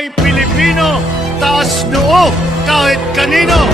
ay Pilipino, taas noo kahit kanino.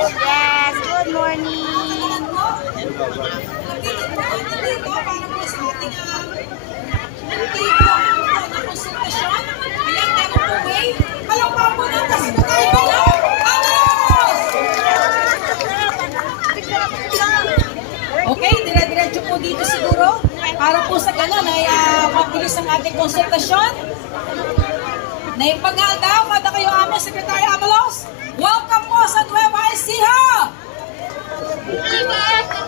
Yes, good morning. Okay, dire-diretso po dito siguro para po sa ganun ay mabilis ang ating konsultasyon. Naipaghalda, kada kayo aming Secretary Abalos. Welcome po sa Nueva Ecija! Presyo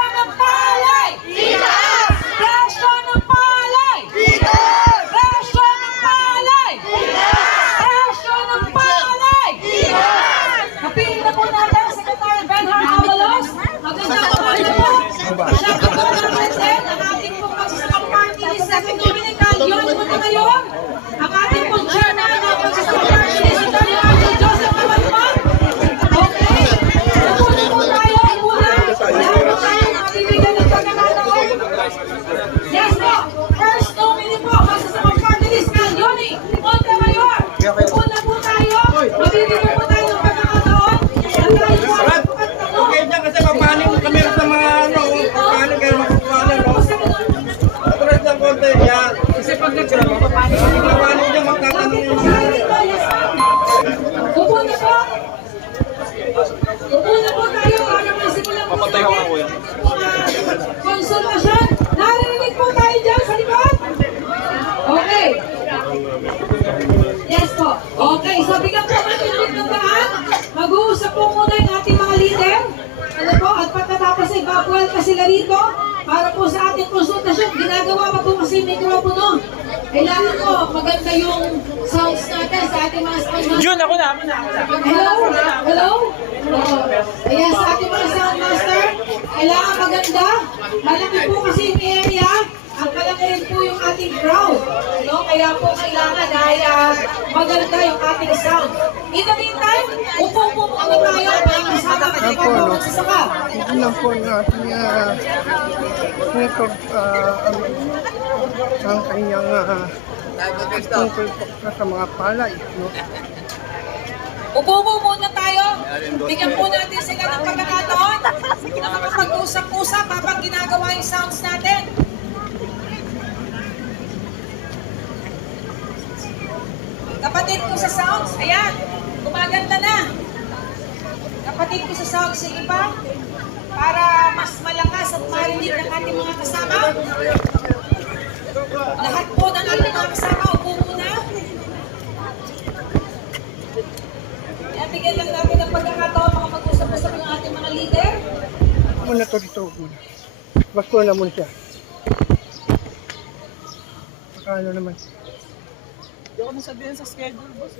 ng palay! Presyo ng palay! Presyo ng palay! Presyo ng palay! Napili na po natin ang Secretary Benhar Abalos. Magandang umaga po. Siya po po ng present ang ating pong magsasakang party list na Dominical. Yun po na ngayon. Ang ating pong chairman ng magsasakang party list na Joseph Abalman. Okay. Napuno po tayo muna. Lahat po tayo nakabibigyan ng pagkakataon. Yes po. First nominee po. Magsasakang party list na Yoni Montemayor. Una po tayo. Mabibigyan po tayo ng pagkakataon. At tayo po ang pagkakataon. Okay dyan kasi papanin mo kami sa mga papanin kayo magpapanin, no? Tulad ng konti yan. Kasi pag nagkira, papanin dyan magtatanong yung mga Upo na po. Upo na po tayo para masimulan po sa ating konsultasyon. Narinig po tayo dyan sa likod. Okay. Yes po. Okay, so bigyan po natin ulit ng daan. Mag-uusap po muna yung ating mga leader. Ano po, at pagkatapos ay babuelta sila rito para po sa ating konsultasyon. Ginagawa pa po kasi yung mikropono. Kailangan po maganda yung sounds natin sa ating mga sound master. Jun, ako na. Hello? Hello? Ayan, sa ating mga sound master, kailangan maganda. Malaki po kasi yung area. At malaki rin po yung ating crowd. No? Kaya po kailangan ay maganda yung ating sound. In the meantime, upo po muna tayo para kasama ka ng mga magsasaka. Ito lang po yung ating record ang kanyang tungkol po sa mga palay. No? Upo po muna tayo. Bigyan po natin sila ng pagkakataon na makapag-usap-usap habang ginagawa yung sounds natin. Kapatid ko sa sounds, ayan, gumaganda na. Kapatid ko sa sounds, sige pa, para mas malakas at marinig ng ating mga kasama. Lahat po ng ating mga kasama, upo muna. Bigyan lang natin ng pagkakataon, makapag-usap-usap yung ating mga leader. Muna to dito muna. Basko na muna siya. Ano naman. Hindi ako nasabihin sa schedule, boss.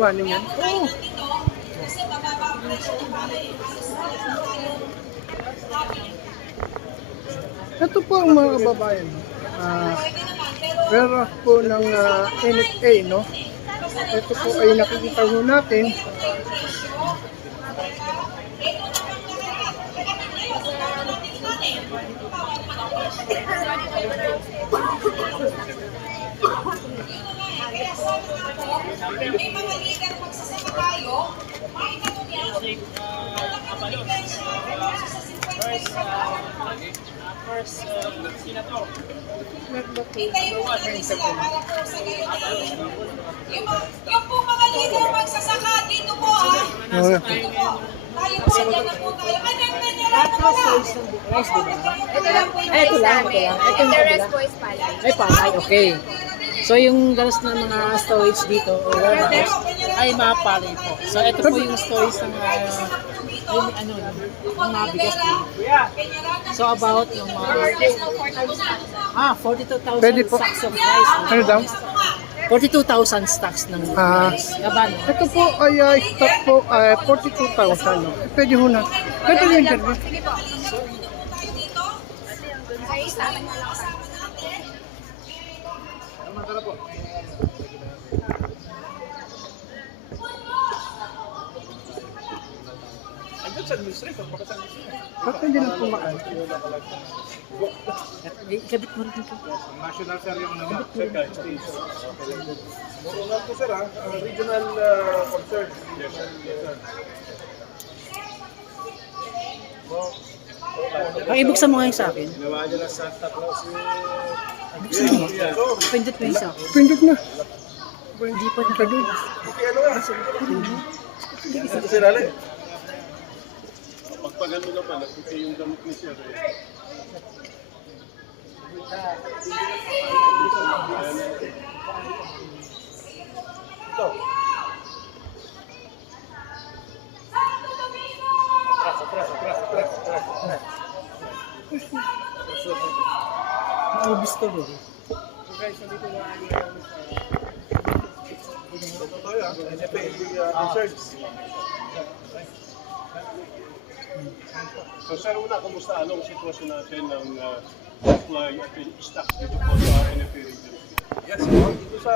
kuhanin yan? Oo. Kasi mababa ang presyo ng palay. Halos wala na tayong nabili. Ito po ang mga kababayan. Pwede naman, pero Warehouse po ng NFA, no? Ito po ay nakikita ho natin. may mga leader magsasama tayo, may tanong niya, kapag presyo, sa 50 hintayin mo natin sila para po sa gayon ay yung po mga leader magsasaka dito po dito po. Tayo po, dyan na po tayo. Anong nangyara na pala? Ito lang po yung Ito lang. namin. The rest po is palay. Ay, palay. Okay. So, yung galas na mga storage dito, o warehouse, ay mga palay po. So, ito po yung storage ng yung ano, yung mga bigas dito. So, about yung mga 42,000 Pwede po. stacks of rice. Ano daw? 42,000 stacks ng rice. Gabano? Ito po ay stock po 42,000. No? Pwede ho na. Pwede yung interview. Ba't hindi na pumakan? Ikabit mo rin ito. National sir yung naman. Sir, guys, please. Moronal po sir ha. Regional concern. Yes sir. Ang ibuksan mo ngayon sa akin. Ginawa niya na Santa Claus Ibuksan mo. Pindot mo yun sa akin. Pindot na. Hindi pa na. Okay, ano nga? Ito sir Ali. Pagpagano na pala, ito yung gamit ni Sir. Maubos ko ba? Ito yan. NFA concerns. So sir, una, kumusta anong sitwasyon natin ng supply at stocks dito po sa NFA region? Yes, dito sa